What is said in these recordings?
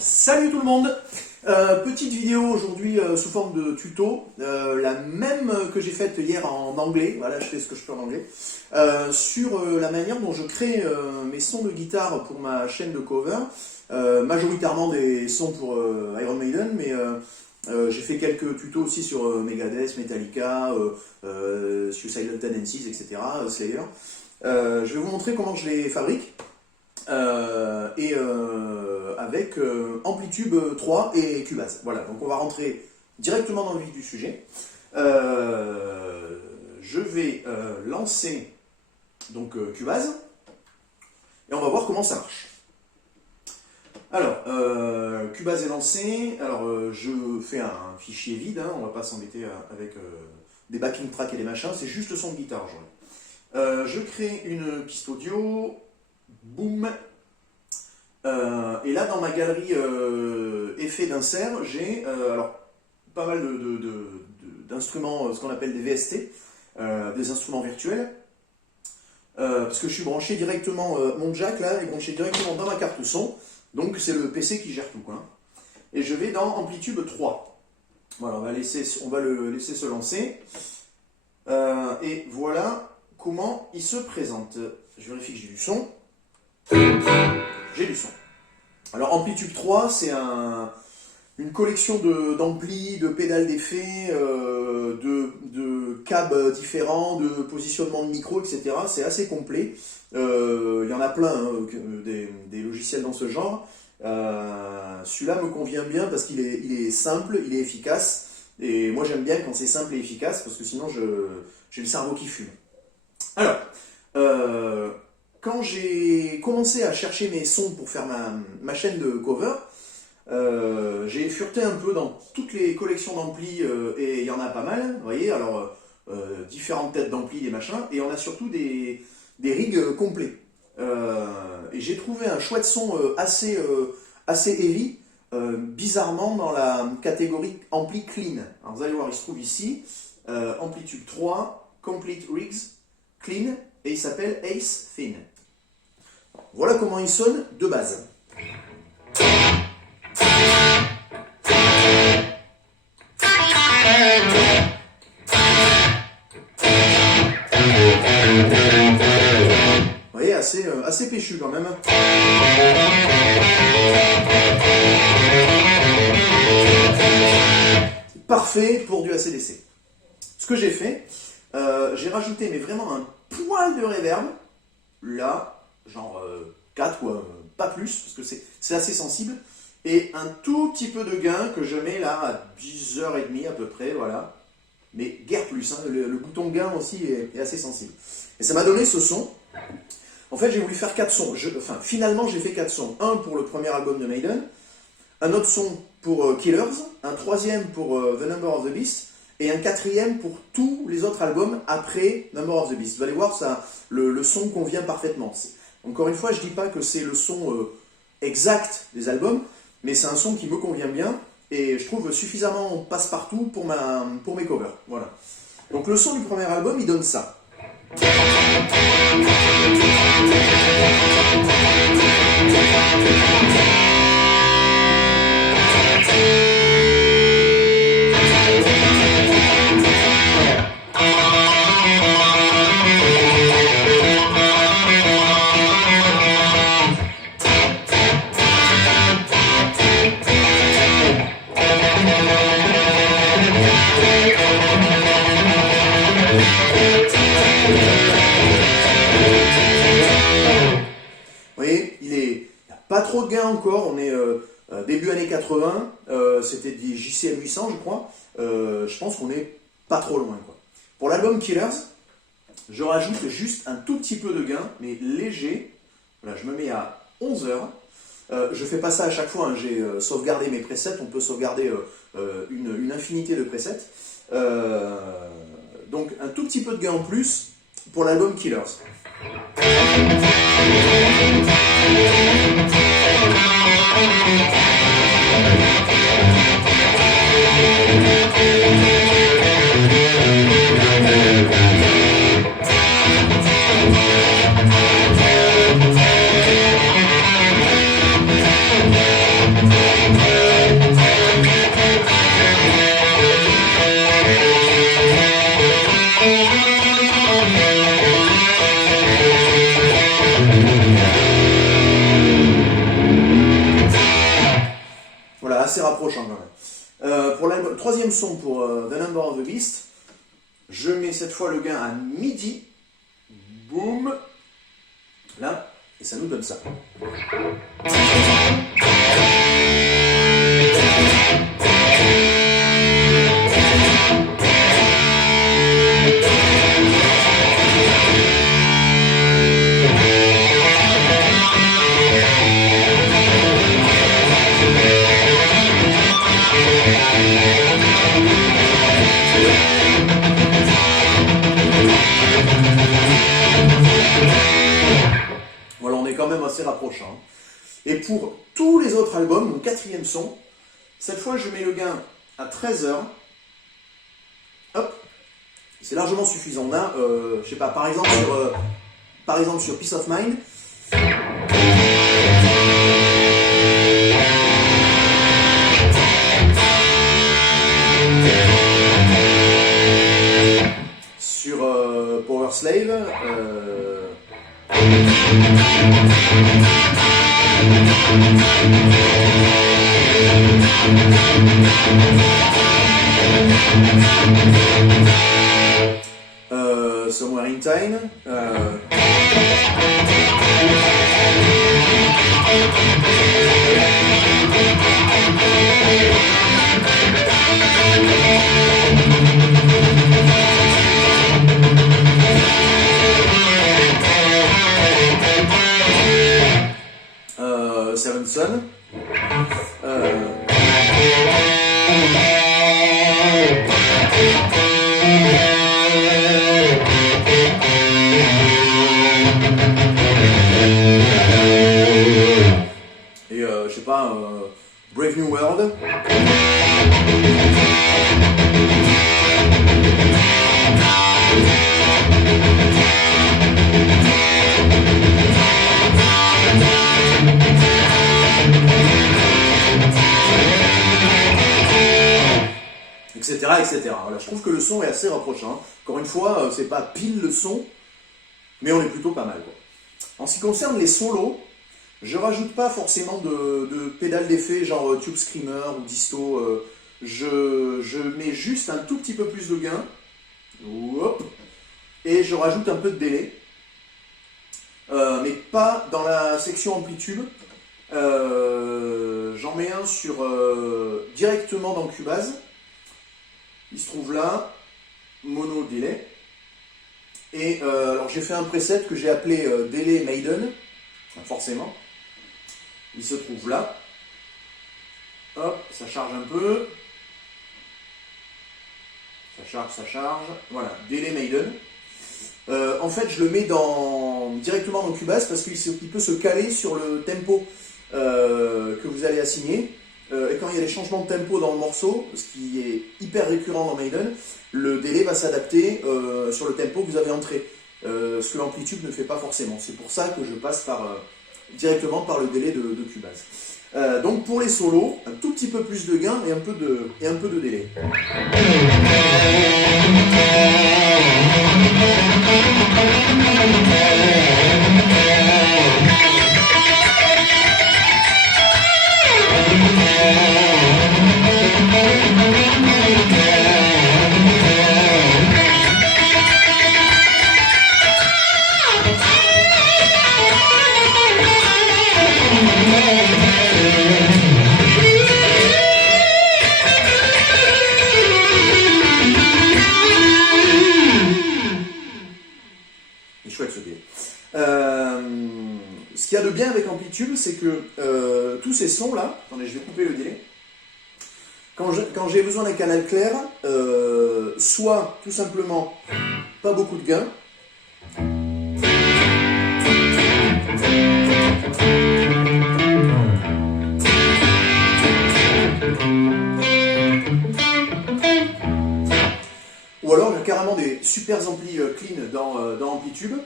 Salut tout le monde. Petite vidéo aujourd'hui sous forme de tuto, la même que j'ai faite hier en anglais, voilà, je fais ce que je peux en anglais, sur la manière dont je crée mes sons de guitare pour ma chaîne de cover, majoritairement des sons pour Iron Maiden, mais j'ai fait quelques tutos aussi sur Megadeth, Metallica, Suicidal Tendencies, etc., Slayer. Je vais vous montrer comment je les fabrique. Avec Amplitube 3 et Cubase. Voilà, donc on va rentrer directement dans le vif du sujet. Je vais lancer donc Cubase et on va voir comment ça marche. Alors, Cubase est lancé. Alors, je fais un fichier vide, hein, on ne va pas s'embêter avec des backing tracks et des machins, c'est juste le son de guitare. Je crée une piste audio. Boum. Et là, dans ma galerie effets d'insert, j'ai alors pas mal d'instruments, ce qu'on appelle des VST, des instruments virtuels, parce que je suis branché directement, mon jack là est branché directement dans ma carte son, donc c'est le PC qui gère tout, quoi. Et je vais dans Amplitube 3. Voilà, on va le laisser se lancer. Et voilà comment il se présente. Je vérifie que j'ai du son. J'ai du son. Alors Amplitube 3, c'est une collection d'amplis, de pédales d'effets, de câbles différents, de positionnement de micro, etc. C'est assez complet. Il y en a plein, hein, des logiciels dans ce genre. Celui-là me convient bien parce qu'il est simple, il est efficace. Et moi j'aime bien quand c'est simple et efficace parce que sinon j'ai le cerveau qui fume. Alors, quand j'ai commencé à chercher mes sons pour faire ma chaîne de cover, j'ai fureté un peu dans toutes les collections d'amplis, et il y en a pas mal, vous voyez, alors différentes têtes d'amplis, des machins, et on a surtout des rigs complets. Et j'ai trouvé un chouette son assez heavy, bizarrement dans la catégorie ampli clean. Alors vous allez voir, il se trouve ici, Amplitube 3, Complete Rigs, Clean, et il s'appelle Ace Thin. Voilà comment il sonne de base. Vous voyez, assez péchu quand même. C'est parfait pour du AC/DC. Ce que j'ai fait, j'ai rajouté mais vraiment un poil de reverb, là, genre 4 ou pas plus, parce que c'est assez sensible, et un tout petit peu de gain que je mets là à 10h30 à peu près, voilà, mais guère plus, hein, le bouton gain aussi est assez sensible. Et ça m'a donné ce son. En fait, j'ai voulu faire 4 sons, finalement j'ai fait 4 sons, un pour le premier album de Maiden, un autre son pour Killers, un troisième pour The Number of the Beast, et un quatrième pour tous les autres albums après Number of the Beast. Vous allez voir, ça, le son convient parfaitement. Encore une fois, je ne dis pas que c'est le son exact des albums, mais c'est un son qui me convient bien, et je trouve suffisamment passe-partout pour mes covers. Voilà. Donc le son du premier album, il donne ça. Pas trop de gain encore, on est début années 80, c'était des JCM 800 je crois, je pense qu'on est pas trop loin, quoi. Pour l'album Killers, je rajoute juste un tout petit peu de gain, mais léger, voilà, je me mets à 11h, je fais pas ça à chaque fois, hein, j'ai sauvegardé mes presets, on peut sauvegarder une infinité de presets, donc un tout petit peu de gain en plus pour l'album Killers. assez rapprochant quand même. Pour le troisième son, pour The Number of the Beast, je mets cette fois le gain à midi. Boum. Là, et ça nous donne ça. Voilà, on est quand même assez rapprochant. Et pour tous les autres albums, mon quatrième son, cette fois je mets le gain à 13h. Hop, c'est largement suffisant. On a, je sais pas, par exemple sur Peace of Mind. Sur Power Slave. Somewhere in Time. Seven Son. Et je sais pas, Brave New World. Etc., etc. Voilà, je trouve que le son est assez rapprochant. Encore une fois, c'est pas pile le son, mais on est plutôt pas mal, quoi. En ce qui concerne les solos, je rajoute pas forcément de pédale d'effet genre Tube Screamer ou Disto. Je mets juste un tout petit peu plus de gain. Hop, et je rajoute un peu de délai. Mais pas dans la section amplitude. J'en mets un sur directement dans Cubase. Il se trouve là, mono delay. Et alors j'ai fait un preset que j'ai appelé Delay Maiden, forcément. Il se trouve là. Hop, ça charge un peu. Ça charge. Voilà, Delay Maiden. En fait, je le mets directement dans Cubase parce qu'il peut se caler sur le tempo que vous allez assigner. Et quand il y a des changements de tempo dans le morceau, ce qui est hyper récurrent dans Maiden, le délai va s'adapter sur le tempo que vous avez entré, ce que l'amplitude ne fait pas forcément. C'est pour ça que je passe directement par le délai de Cubase. Donc pour les solos, un tout petit peu plus de gain et un peu de délai. Chouette ce délai. Ce qu'il y a de bien avec Amplitude, c'est que tous ces sons là, attendez, je vais couper le délai. Quand j'ai besoin d'un canal clair, soit tout simplement pas beaucoup de gain, ou alors j'ai carrément des super amplis clean dans Amplitude.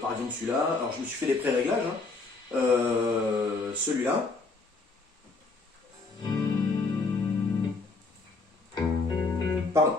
Par exemple celui-là, alors je me suis fait les pré-réglages, hein. Celui-là. Pardon.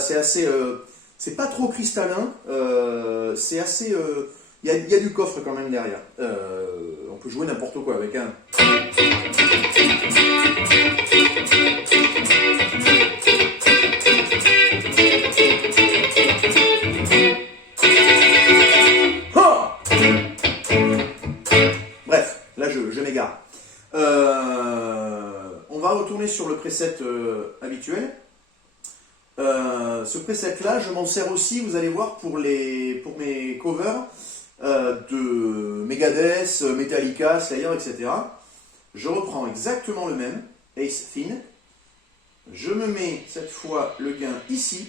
voilà, c'est assez, c'est pas trop cristallin, c'est assez, il y a du coffre quand même derrière. On peut jouer n'importe quoi avec un. Bref, là je m'égare. On va retourner sur le preset habituel. Ce preset là, je m'en sers aussi, vous allez voir, pour mes covers de Megadeth, Metallica, Slayer, etc. Je reprends exactement le même, Ace Thin. Je me mets cette fois le gain ici.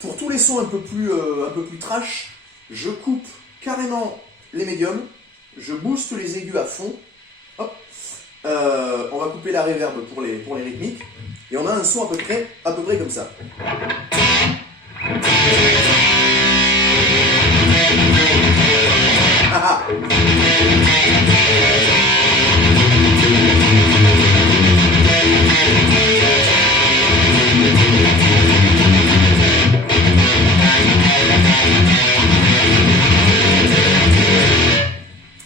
Pour tous les sons un peu plus trash, je coupe carrément les médiums, je booste les aigus à fond. Hop. On va couper la reverb pour les rythmiques. Et on a un son à peu près comme ça. Ah ah.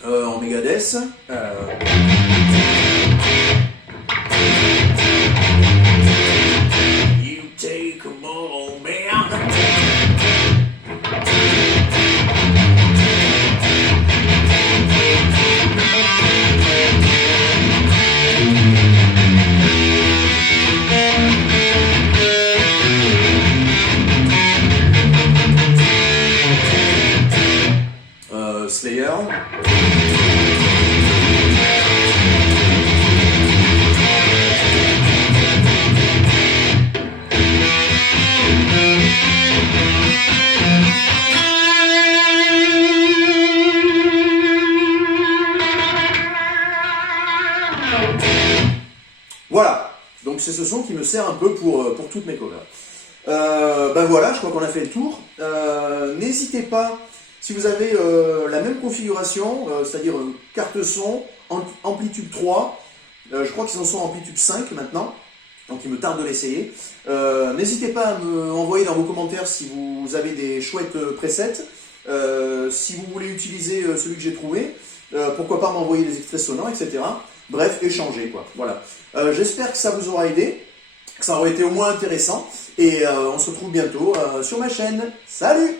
En Megadeth. You take 'em all, man. Slayer. Voilà, donc c'est ce son qui me sert un peu pour toutes mes covers. Ben voilà, je crois qu'on a fait le tour. N'hésitez pas, si vous avez la même configuration, c'est-à-dire carte son, amplitude 3, je crois qu'ils en sont amplitude 5 maintenant, donc il me tarde de l'essayer. N'hésitez pas à me envoyer dans vos commentaires si vous avez des chouettes presets, si vous voulez utiliser celui que j'ai trouvé, pourquoi pas m'envoyer des extraits sonores, etc. Bref, échanger quoi. Voilà. J'espère que ça vous aura aidé, que ça aura été au moins intéressant, et on se retrouve bientôt sur ma chaîne. Salut!